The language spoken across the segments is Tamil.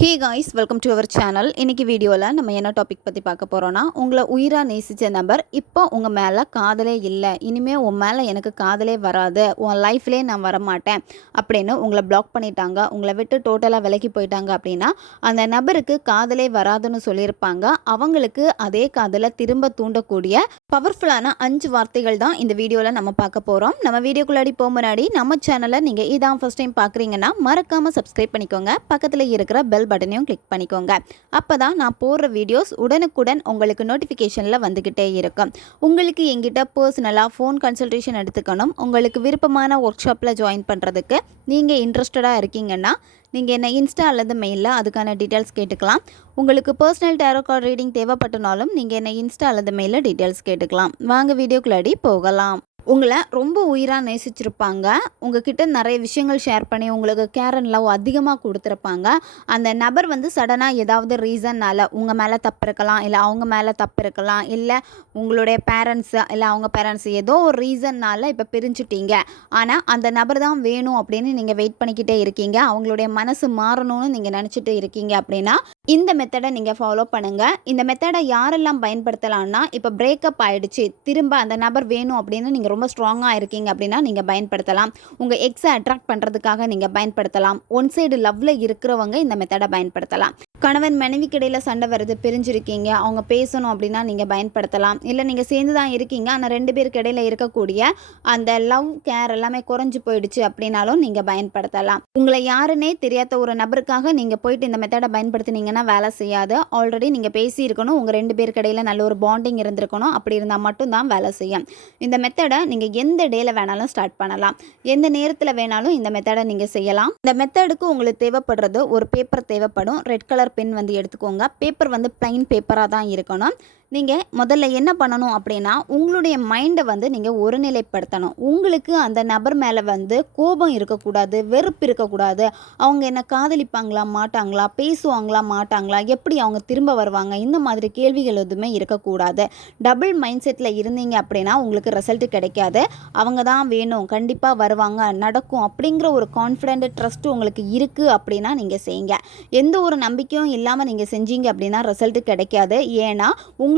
Hey guys welcome to our channel இன்றைக்கி வீடியோவில் நம்ம என்ன டாபிக் பற்றி பார்க்க போகிறோன்னா உங்களை உயிராக நேசித்த நபர் இப்போ உங்கள் மேலே காதலே இல்லை. இனிமேல் உன் மேலே எனக்கு காதலே வராது. உன் லைஃப்லேயே நான் வரமாட்டேன். அப்படின்னு உங்களை பிளாக் பண்ணிட்டாங்க. உங்களை விட்டு டோட்டலாக விலகி போயிட்டாங்க அப்படின்னா அந்த நபருக்கு காதலே வராதுன்னு சொல்லியிருப்பாங்க. அவங்களுக்கு அதே காதலை திரும்ப தூண்டக்கூடிய பவர்ஃபுல்லான அஞ்சு வார்த்தைகள் தான் இந்த வீடியோவில் நம்ம பார்க்க போகிறோம் நம்ம வீடியோக்குள்ளாடி போக முன்னாடி நம்ம சேனலை நீங்கள் இதான் ஃபஸ்ட் டைம் பார்க்குறீங்கன்னா மறக்காமல் சப்ஸ்கிரைப் பண்ணிக்கோங்க. பக்கத்தில் இருக்கிற பெல் பட்டனையும் கிளிக் பண்ணிக்கோங்க. அப்போ தான் நான் போடுற வீடியோஸ் உடனுக்குடன் உங்களுக்கு நோட்டிஃபிகேஷனில் வந்துக்கிட்டே இருக்கும். உங்களுக்கு எங்கிட்ட பர்சனலாக ஃபோன் கன்சல்டேஷன் எடுத்துக்கணும். உங்களுக்கு விருப்பமான ஒர்க் ஷாப்பில் ஜாயின் பண்ணுறதுக்கு நீங்கள் இன்ட்ரெஸ்டடாக இருக்கீங்கன்னா நீங்கள் என்ன இன்ஸ்டா அல்லது மெயிலில் அதுக்கான டீட்டெயில்ஸ் கேட்டுக்கலாம். உங்களுக்கு பர்சனல் டேரோ கார்டு ரீடிங் தேவைப்பட்டனாலும் நீங்கள் என்ன இன்ஸ்டா அல்லது மெயிலில் டீட்டெயில்ஸ் கேட்டுக்கலாம். வாங்க வீடியோக்குள்ளாடி போகலாம். உங்களை ரொம்ப உயிராக நேசிச்சிருப்பாங்க. உங்ககிட்ட நிறைய விஷயங்கள் ஷேர் பண்ணி உங்களுக்கு கேர் அண்ட் லவ் அதிகமாக கொடுத்துருப்பாங்க. அந்த நபர் வந்து சடனாக ஏதாவது ரீசன்னால் உங்கள் மேலே தப்பு இருக்கலாம் இல்லை அவங்க மேலே தப்பு இருக்கலாம் இல்லை உங்களுடைய பேரண்ட்ஸு இல்லை அவங்க பேரண்ட்ஸ் ஏதோ ஒரு ரீசன்னால் இப்போ பிரிஞ்சுட்டீங்க. ஆனால் அந்த நபர் தான் வேணும் அப்படின்னு நீங்கள் வெயிட் பண்ணிக்கிட்டே இருக்கீங்க. அவங்களுடைய மனசு மாறணும்னு நீங்கள் நினச்சிட்டு இருக்கீங்க அப்படின்னா இந்த மெத்தடை நீங்கள் ஃபாலோ பண்ணுங்கள் இந்த மெத்தடை யாரெல்லாம் பயன்படுத்தலாம்னா இப்போ பிரேக்கப் ஆகிடுச்சி திரும்ப அந்த நபர் வேணும் அப்படின்னு நீங்கள் ரொம்ப ஸ்ட்ராங்காக இருக்கீங்க அப்படின்னா நீங்கள் பயன்படுத்தலாம். உங்கள் எக்ஸை அட்ராக்ட் பண்ணுறதுக்காக நீங்கள் பயன்படுத்தலாம். ஒன் சைடு லவ்வில் இருக்கிறவங்க இந்த மெத்தடை பயன்படுத்தலாம். கணவன் மனைவிக்கு இடையில் சண்டை வருது பிரிஞ்சிருக்கீங்க. அவங்க பேசணும் அப்படின்னா நீங்கள் பயன்படுத்தலாம். இல்லை நீங்கள் சேர்ந்து தான் இருக்கீங்க. ஆனால் ரெண்டு பேருக்கு இடையில் இருக்கக்கூடிய அந்த லவ் கேர் எல்லாமே குறைஞ்சு போயிடுச்சு அப்படின்னாலும் நீங்கள் பயன்படுத்தலாம். உங்களை யாருன்னே தெரியாத ஒரு நபருக்காக நீங்கள் போயிட்டு இந்த மெத்தடை பயன்படுத்தினீங்கன்னா வேலை செய்யாது. ஆல்ரெடி நீங்கள் பேசியிருக்கணும். உங்கள் ரெண்டு பேருக்கு இடையில் நல்ல ஒரு பாண்டிங் இருந்திருக்கணும். அப்படி இருந்தால் மட்டும்தான் வேலை செய்யும். இந்த மெத்தடை நீங்கள் எந்த டேல வேணாலும் ஸ்டார்ட் பண்ணலாம். எந்த நேரத்தில் வேணாலும் இந்த மெத்தடை நீங்கள் செய்யலாம். இந்த மெத்தடுக்கு உங்களுக்கு தேவைப்படுறது ஒரு பேப்பர் தேவைப்படும். ரெட் கலர் பென் வந்து எடுத்துக்கோங்க. பேப்பர் வந்து பிளைன் பேப்பராக தான் இருக்கணும். நீங்கள் முதல்ல என்ன பண்ணணும் அப்படின்னா உங்களுடைய மைண்டை வந்து நீங்கள் ஒருநிலைப்படுத்தணும். உங்களுக்கு அந்த நபர் மேலே வந்து கோபம் இருக்கக்கூடாது வெறுப்பு இருக்கக்கூடாது. அவங்க என்ன காதலிப்பாங்களா மாட்டாங்களா பேசுவாங்களா மாட்டாங்களா எப்படி அவங்க திரும்ப வருவாங்க இந்த மாதிரி கேள்விகள் எதுவுமே இருக்கக்கூடாது. டபுள் மைண்ட் செட்டில் இருந்தீங்க அப்படின்னா உங்களுக்கு ரிசல்ட் கிடைக்காது. அவங்க தான் வேணும் கண்டிப்பாக வருவாங்க நடக்கும் அப்படிங்கிற ஒரு கான்ஃபிடென்ட் ட்ரஸ்ட் உங்களுக்கு இருக்குது அப்படின்னா நீங்கள் செய்யுங்க. எந்த ஒரு நம்பிக்கையும் இல்லாமல் நீங்கள் செஞ்சீங்க அப்படின்னா ரிசல்ட் கிடைக்காது. ஏன்னா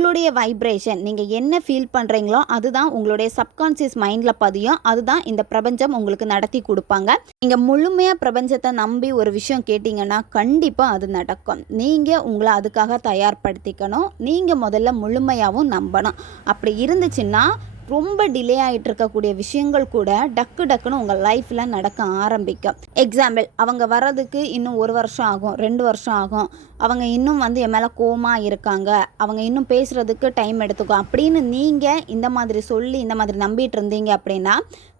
உங்களுடைய வைப்ரேஷன் நீங்கள் என்ன ஃபீல் பண்ணுறீங்களோ அதுதான் உங்களுடைய சப்கான்சியஸ் மைண்டில் பதியும். அதுதான் இந்த பிரபஞ்சம் உங்களுக்கு நடத்தி கொடுப்பாங்க. நீங்கள் முழுமையாக பிரபஞ்சத்தை நம்பி ஒரு விஷயம் கேட்டிங்கன்னா கண்டிப்பாக அது நடக்கும். நீங்கள் உங்களை அதுக்காக தயார்படுத்திக்கணும். நீங்கள் முதல்ல முழுமையாகவும் நம்பணும். அப்படி இருந்துச்சுன்னா ரொம்ப டிலே ஆகிட்டு இருக்கக்கூடிய விஷயங்கள் கூட டக்கு டக்குன்னு உங்கள் லைஃப்பில் நடக்க ஆரம்பிக்கும். எக்ஸாம்பிள் அவங்க வர்றதுக்கு இன்னும் ஒரு வருஷம் ஆகும் ரெண்டு வருஷம் ஆகும். அவங்க இன்னும் வந்து என் மேலே கோமாக இருக்காங்க. அவங்க இன்னும் பேசுகிறதுக்கு டைம் எடுத்துக்கும் அப்படின்னு நீங்கள் இந்த மாதிரி சொல்லி இந்த மாதிரி நம்பிட்டு இருந்தீங்க அப்படின்னா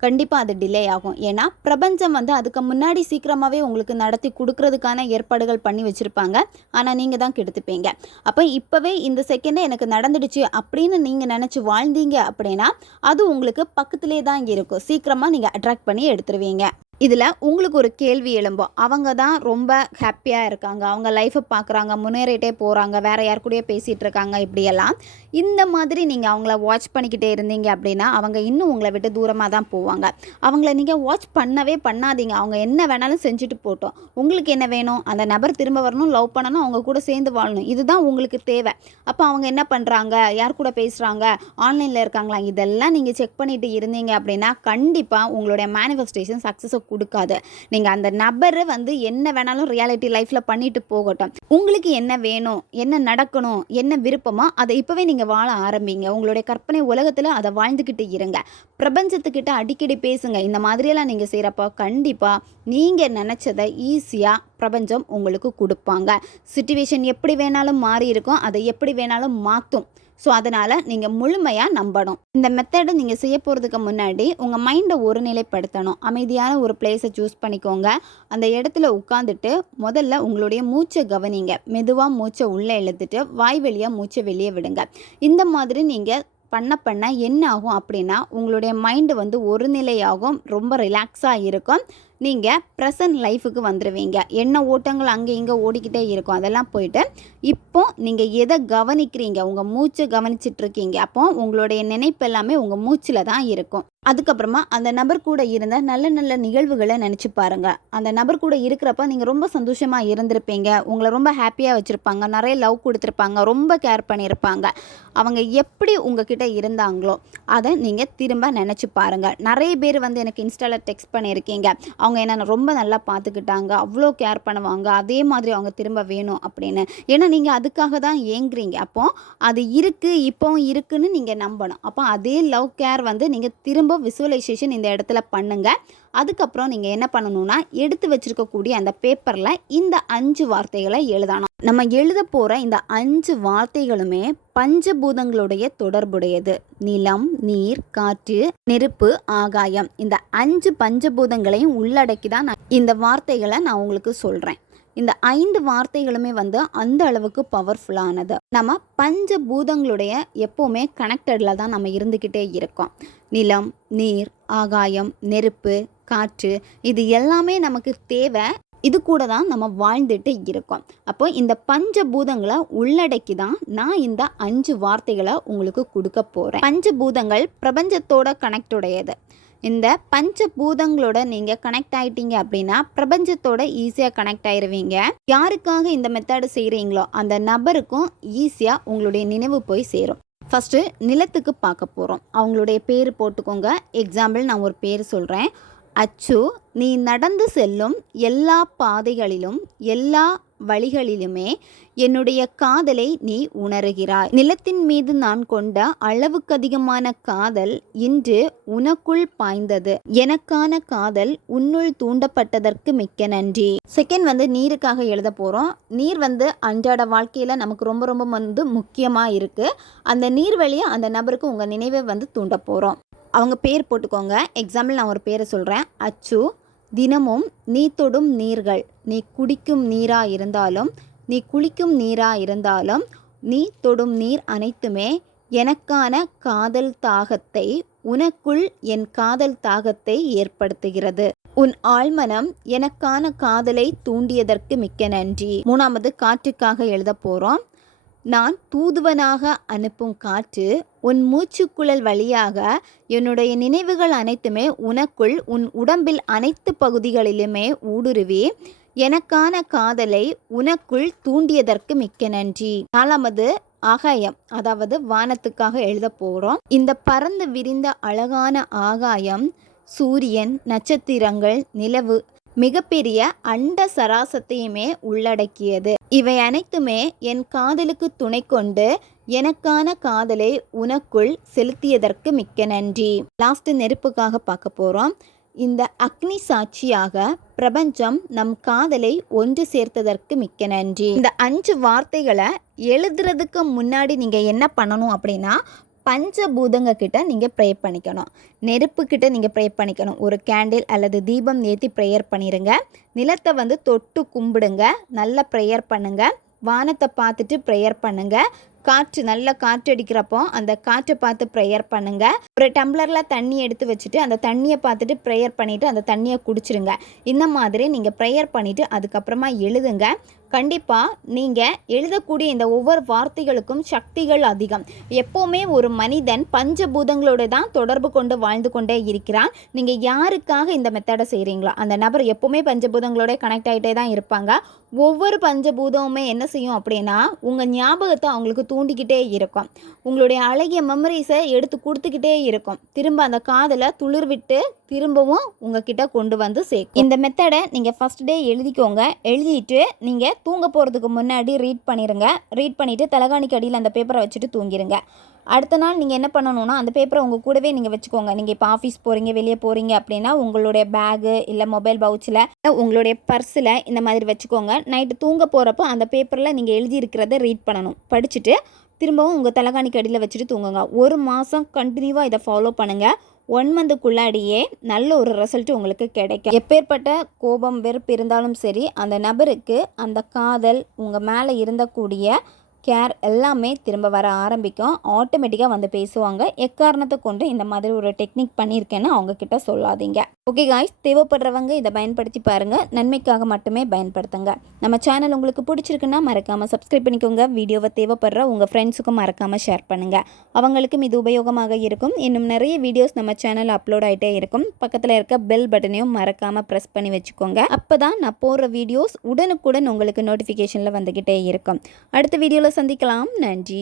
கண்டிப்பாக அது டிலே ஆகும். ஏன்னா பிரபஞ்சம் வந்து அதுக்கு முன்னாடி சீக்கிரமாகவே உங்களுக்கு நடத்தி கொடுக்கறதுக்கான ஏற்பாடுகள் பண்ணி வச்சுருப்பாங்க. ஆனால் நீங்கள் தான் கெடுத்துப்பீங்க. அப்போ இப்போவே இந்த செகண்டே எனக்கு நடந்துடுச்சு அப்படின்னு நீங்கள் நினச்சி வாழ்ந்தீங்க அப்படின்னா அது உங்களுக்கு பக்கத்துலேயே தான் இருக்கும். சீக்கிரமாக நீங்கள் அட்ராக்ட் பண்ணி எடுத்துருவீங்க. இதில் உங்களுக்கு ஒரு கேள்வி எழும்பும். அவங்க தான் ரொம்ப ஹாப்பியாக இருக்காங்க. அவங்க லைஃப்பை பார்க்குறாங்க முன்னேறிட்டே போகிறாங்க வேறு யார் கூடயோ பேசிகிட்டு இருக்காங்க இப்படியெல்லாம். இந்த மாதிரி நீங்கள் அவங்கள வாட்ச் பண்ணிக்கிட்டே இருந்தீங்க அப்படின்னா அவங்க இன்னும் உங்களை விட்டு தூரமாக தான் போவாங்க. அவங்கள நீங்கள் வாட்ச் பண்ணவே பண்ணாதீங்க. அவங்க என்ன வேணாலும் செஞ்சுட்டு போட்டோம். உங்களுக்கு என்ன வேணும்? அந்த நபர் திரும்ப வரணும் லவ் பண்ணணும் அவங்க கூட சேர்ந்து வாழணும். இதுதான் உங்களுக்கு தேவை. அப்போ அவங்க என்ன பண்ணுறாங்க யார் கூட பேசுகிறாங்க ஆன்லைனில் இருக்காங்களா? இதெல்லாம் நீங்கள் செக் பண்ணிட்டு இருந்தீங்க அப்படின்னா கண்டிப்பாக உங்களுடைய மேனிஃபெஸ்டேஷன் சக்ஸஸை கொடுக்காது. நீங்கள் அந்த நபர் வந்து என்ன வேணாலும் ரியாலிட்டி லைஃப்பில் பண்ணிட்டு போகட்டும். உங்களுக்கு என்ன வேணும் என்ன நடக்கணும் என்ன விருப்பமோ அதை இப்போவே நீங்கள் வாழ ஆரம்பிங்க. உங்களுடைய கற்பனை உலகத்தில் அதை வாழ்ந்துக்கிட்டு இருங்க. பிரபஞ்சத்துக்கிட்ட அடிக்கடி பேசுங்க. இந்த மாதிரியெல்லாம் நீங்கள் செய்கிறப்போ கண்டிப்பாக நீங்கள் நினச்சதை ஈஸியாக பிரபஞ்சம் உங்களுக்கு கொடுப்பாங்க. சுச்சுவேஷன் எப்படி வேணாலும் மாறி இருக்கும். அதை எப்படி வேணாலும் மாற்றும் ஸோ அதனால் நீங்கள் முழுமையாக நம்பணும். இந்த மெத்தடை நீங்கள் செய்ய போகிறதுக்கு முன்னாடி உங்கள் மைண்டை ஒருநிலைப்படுத்தணும் அமைதியான ஒரு பிளேஸை சூஸ் பண்ணிக்கோங்க. அந்த இடத்துல உட்காந்துட்டு முதல்ல உங்களுடைய மூச்சை கவனிங்க. மெதுவாக மூச்சை உள்ளே இழுத்துட்டு வாய் வழியாக மூச்சை வெளியே விடுங்க. இந்த மாதிரி நீங்கள் பண்ண பண்ண என்ன ஆகும் அப்படின்னா உங்களுடைய மைண்டு வந்து ஒரு நிலையாகும் ரொம்ப ரிலாக்ஸாக இருக்கும். நீங்கள் ப்ரெசன்ட் லைஃபுக்கு வந்துடுவீங்க என்ன ஓட்டங்கள் அங்கே இங்கே ஓடிக்கிட்டே இருக்கும். அதெல்லாம் போயிட்டு இப்போ நீங்கள் எதை கவனிக்கிறீங்க? உங்கள் மூச்சை கவனிச்சிட்டு இருக்கீங்க அப்போ உங்களுடைய நினைப்பு எல்லாமே உங்கள் மூச்சில் தான் இருக்கும். அதுக்கப்புறமா அந்த நபர் கூட இருந்த நல்ல நல்ல நிகழ்வுகளை நினச்சி பாருங்கள் அந்த நபர் கூட இருக்கிறப்ப நீங்கள் ரொம்ப சந்தோஷமாக இருந்திருப்பீங்க. உங்களை ரொம்ப ஹாப்பியாக வச்சுருப்பாங்க. நிறைய லவ் கொடுத்துருப்பாங்க. ரொம்ப கேர் பண்ணியிருப்பாங்க. அவங்க எப்படி உங்ககிட்ட இருந்தாங்களோ அதை நீங்கள் திரும்ப நினச்சி பாருங்கள் நிறைய பேர் வந்து எனக்கு இன்ஸ்டாவில் டெக்ஸ்ட் பண்ணியிருக்கீங்க. அவங்க என்ன ரொம்ப நல்லா பார்த்துக்கிட்டாங்க அவ்வளோ கேர் பண்ணுவாங்க அதே மாதிரி அவங்க திரும்ப வேணும் அப்படின்னு. ஏன்னா நீங்கள் அதுக்காக தான் ஏங்குறீங்க. அப்போ அது இருக்குது இப்போவும் இருக்குன்னு நீங்கள் நம்பணும். அப்போ அதே லவ் கேர் வந்து நீங்கள் திரும்ப விசுவலைசேஷன் இந்த இடத்துல பண்ணுங்கள் அதுக்கப்புறம் நீங்கள் என்ன பண்ணணும்னா எடுத்து வச்சிருக்கக்கூடிய அந்த பேப்பரில் இந்த அஞ்சு வார்த்தைகளை எழுதணும். நம்ம எழுத போகிற இந்த அஞ்சு வார்த்தைகளுமே பஞ்சபூதங்களுடைய தொடர்புடையது. நிலம் நீர் காற்று நெருப்பு ஆகாயம். இந்த அஞ்சு பஞ்சபூதங்களையும் உள்ளடக்கி தான் நான் இந்த வார்த்தைகளை நான் உங்களுக்கு சொல்கிறேன் இந்த ஐந்து வார்த்தைகளுமே வந்து அந்த அளவுக்கு பவர்ஃபுல்லானது நம்ம பஞ்ச பூதங்களுடைய எப்போவுமே கனெக்டடில் தான் நம்ம இருந்துக்கிட்டே இருக்கோம். நிலம் நீர் ஆகாயம் நெருப்பு காற்று இது எல்லாமே நமக்கு தேவை. இது கூட தான் நம்ம வாழ்ந்துட்டு இருக்கோம். அப்போ இந்த பஞ்சபூதங்களை உள்ளடக்கி தான் நான் இந்த அஞ்சு வார்த்தைகளை உங்களுக்கு கொடுக்க போகிறேன் பஞ்சபூதங்கள் பிரபஞ்சத்தோட கனெக்ட் இந்த பஞ்ச பூதங்களோட நீங்கள் கனெக்ட் ஆகிட்டீங்க அப்படின்னா பிரபஞ்சத்தோட ஈஸியாக கனெக்ட் ஆயிடுவீங்க யாருக்காக இந்த மெத்தடு செய்கிறீங்களோ அந்த நபருக்கும் ஈஸியாக உங்களுடைய நினைவு போய் சேரும். ஃபஸ்ட்டு நிலத்துக்கு பார்க்க போகிறோம் அவங்களுடைய பேர் போட்டுக்கோங்க. எக்ஸாம்பிள் நான் ஒரு பேர் சொல்கிறேன் அச்சு நீ நடந்து செல்லும் எல்லா பாதைகளிலும் எல்லா வழிகளிலுமே என்னுடைய காதலை நீ உணர்கிறாய். நிலத்தின் மீது நான் கொண்ட அளவுக்கு அதிகமான காதல் இன்று உனக்குள் பாய்ந்தது. எனக்கான காதல் உன்னுள் தூண்டப்பட்டதற்கு மிக்க நன்றி. செகண்ட் வந்து நீருக்காக எழுத போகிறோம் நீர் வந்து அன்றாட வாழ்க்கையில் நமக்கு ரொம்ப ரொம்ப வந்து முக்கியமாக இருக்குது அந்த நீர் வழியாக அந்த நபருக்கு உங்கள் நினைவை வந்து தூண்ட போகிறோம் அவங்க பேர் போட்டுக்கோங்க. எக்ஸாம்பிள் நான் ஒரு பேரை சொல்கிறேன் அச்சு தினமும் நீ தொடும் நீர்கள் நீ குடிக்கும் நீரா இருந்தாலும் நீ குளிக்கும் நீராக இருந்தாலும் நீ தொடும் நீர் அனைத்துமே எனக்கான காதல் தாகத்தை உனக்குள் என் காதல் தாகத்தை ஏற்படுத்துகிறது. உன் ஆழ்மனம் எனக்கான காதலை தூண்டியதற்கு மிக்க நன்றி. மூணாவது காற்றுக்காக எழுத போகிறோம் நான் தூதுவனாக அனுப்பும் காற்று உன் மூச்சுக்குழல் வழியாக என்னுடைய நினைவுகள் அனைத்துமே உனக்குள் உன் உடம்பில் அனைத்து பகுதிகளிலுமே ஊடுருவி எனக்கான காதலை உனக்குள் தூண்டியதற்கு மிக்க நன்றி. நாலாவது ஆகாயம் அதாவது வானத்துக்காக எழுத போகிறோம். இந்த பறந்து விரிந்த அழகான ஆகாயம் சூரியன் நட்சத்திரங்கள் நிலவு மிகப்பெரிய அண்ட சராசத்தையுமே உள்ளடக்கியது. இவை அனைத்துமே என் காதலுக்கு துணை கொண்டு எனக்கான காதலை உனக்குள் செலுத்தியதற்கு மிக்க நன்றி. லாஸ்ட் நெருப்புக்காக பார்க்க போகிறோம் இந்த அக்னி சாட்சியாக பிரபஞ்சம் நம் காதலை ஒன்று சேர்த்ததற்கு மிக்க நன்றி. இந்த அஞ்சு வார்த்தைகளை எழுதுறதுக்கு முன்னாடி நீங்கள் என்ன பண்ணணும் அப்படின்னா பஞ்சபூதங்க கிட்ட நீங்கள் ப்ரே பண்ணிக்கணும். நெருப்பு கிட்ட நீங்கள் ப்ரே பண்ணிக்கணும். ஒரு கேண்டில் அல்லது தீபம் ஏற்றி ப்ரேயர் பண்ணிடுங்க நிலத்தை வந்து தொட்டு கும்பிடுங்க. நல்லா ப்ரேயர் பண்ணுங்கள் வானத்தை பார்த்துட்டு ப்ரேயர் பண்ணுங்கள் காற்று நல்ல காற்று அடிக்கிறப்போ அந்த காற்றை பார்த்து ப்ரேயர் பண்ணுங்க. ஒரு டம்ளரில் தண்ணி எடுத்து வச்சுட்டு அந்த தண்ணியை பார்த்துட்டு ப்ரேயர் பண்ணிவிட்டு அந்த தண்ணியை குடிச்சிருங்க. இந்த மாதிரி நீங்கள் ப்ரேயர் பண்ணிவிட்டு அதுக்கப்புறமா எழுதுங்க. கண்டிப்பாக நீங்கள் எழுதக்கூடிய இந்த ஒவ்வொரு வார்த்தைகளுக்கும் சக்திகள் அதிகம். எப்போவுமே ஒரு மனிதன் பஞ்சபூதங்களோட தான் தொடர்பு கொண்டு வாழ்ந்து கொண்டே இருக்கிறான். நீங்கள் யாருக்காக இந்த மெத்தடை செய்கிறீங்களோ அந்த நபர் எப்போவுமே பஞ்சபூதங்களோட கனெக்ட் ஆகிட்டே தான் இருப்பாங்க. ஒவ்வொரு பஞ்சபூதமுமே என்ன செய்யும் அப்படின்னா உங்கள் ஞாபகத்தை அவங்களுக்கு தூண்டிக்கிட்டே இருக்கும். உங்களுடைய அழகிய மெமரிஸை எடுத்து கொடுத்துக்கிட்டே இருக்கும். திரும்ப அந்த காதலை துளிர் விட்டு திரும்பவும் உங்ககிட்ட கொண்டு வந்து சேர்க்கும். இந்த மெத்தடை நீங்கள் ஃபஸ்ட் டே எழுதிக்கோங்க. எழுதிட்டு நீங்கள் தூங்க போகிறதுக்கு முன்னாடி ரீட் பண்ணிடுங்க ரீட் பண்ணிவிட்டு தலகாணிக்கு அடியில் அந்த பேப்பரை வச்சுட்டு தூங்கிடுங்க அடுத்த நாள் நீங்கள் என்ன பண்ணணும்னா அந்த பேப்பரை உங்கள் கூடவே நீங்கள் வச்சுக்கோங்க. நீங்கள் இப்போ ஆஃபீஸ் போகிறீங்க வெளியே போகிறீங்க அப்படின்னா உங்களுடைய பேகு இல்லை மொபைல் பவுச்சில் உங்களுடைய பர்ஸில் இந்த மாதிரி வச்சுக்கோங்க. நைட்டு தூங்க போகிறப்போ அந்த பேப்பரில் நீங்கள் எழுதியிருக்கிறத ரீட் பண்ணணும். படிச்சுட்டு திரும்பவும் உங்கள் தலகாணிக்கு அடியில் வச்சுட்டு தூங்குங்க. ஒரு மாதம் கண்டினியூவாக இதை ஃபாலோ பண்ணுங்கள் ஒன் மந்த்துக்குள்ளாடியே நல்ல ஒரு ரிசல்ட் உங்களுக்கு கிடைக்கும். எப்பேற்பட்ட கோபம் வெறுப்பு இருந்தாலும் சரி அந்த நபருக்கு அந்த காதல் உங்கள் மேலே இருந்தக்கூடிய கேர் எல்லாமே திரும்ப வர ஆரம்பிக்கும். ஆட்டோமேட்டிக்காக வந்து பேசுவாங்க. எக்காரணத்தை கொண்டு இந்த மாதிரி ஒரு டெக்னிக் பண்ணியிருக்கேன்னு அவங்கக்கிட்ட சொல்லாதீங்க. ஓகே காய்ஸ் தேவைப்படுறவங்க இதை பயன்படுத்தி பாருங்கள் நன்மைக்காக மட்டுமே பயன்படுத்துங்க. நம்ம சேனல் உங்களுக்கு பிடிச்சிருக்குன்னா மறக்காமல் சப்ஸ்கிரைப் பண்ணிக்கோங்க. வீடியோவை தேவைப்படுற உங்கள் ஃப்ரெண்ட்ஸுக்கும் மறக்காமல் ஷேர் பண்ணுங்கள் அவங்களுக்கும் இது உபயோகமாக இருக்கும். இன்னும் நிறைய வீடியோஸ் நம்ம சேனல் அப்லோட் ஆகிட்டே இருக்கும். பக்கத்தில் இருக்க பெல் பட்டனையும் மறக்காமல் ப்ரெஸ் பண்ணி வச்சுக்கோங்க. அப்போ தான் நான் போடுற வீடியோஸ் உடனுக்குடன் உங்களுக்கு நோட்டிஃபிகேஷனில் வந்துக்கிட்டே இருக்கும். அடுத்த வீடியோவில் சந்திக்கலாம். நன்றி.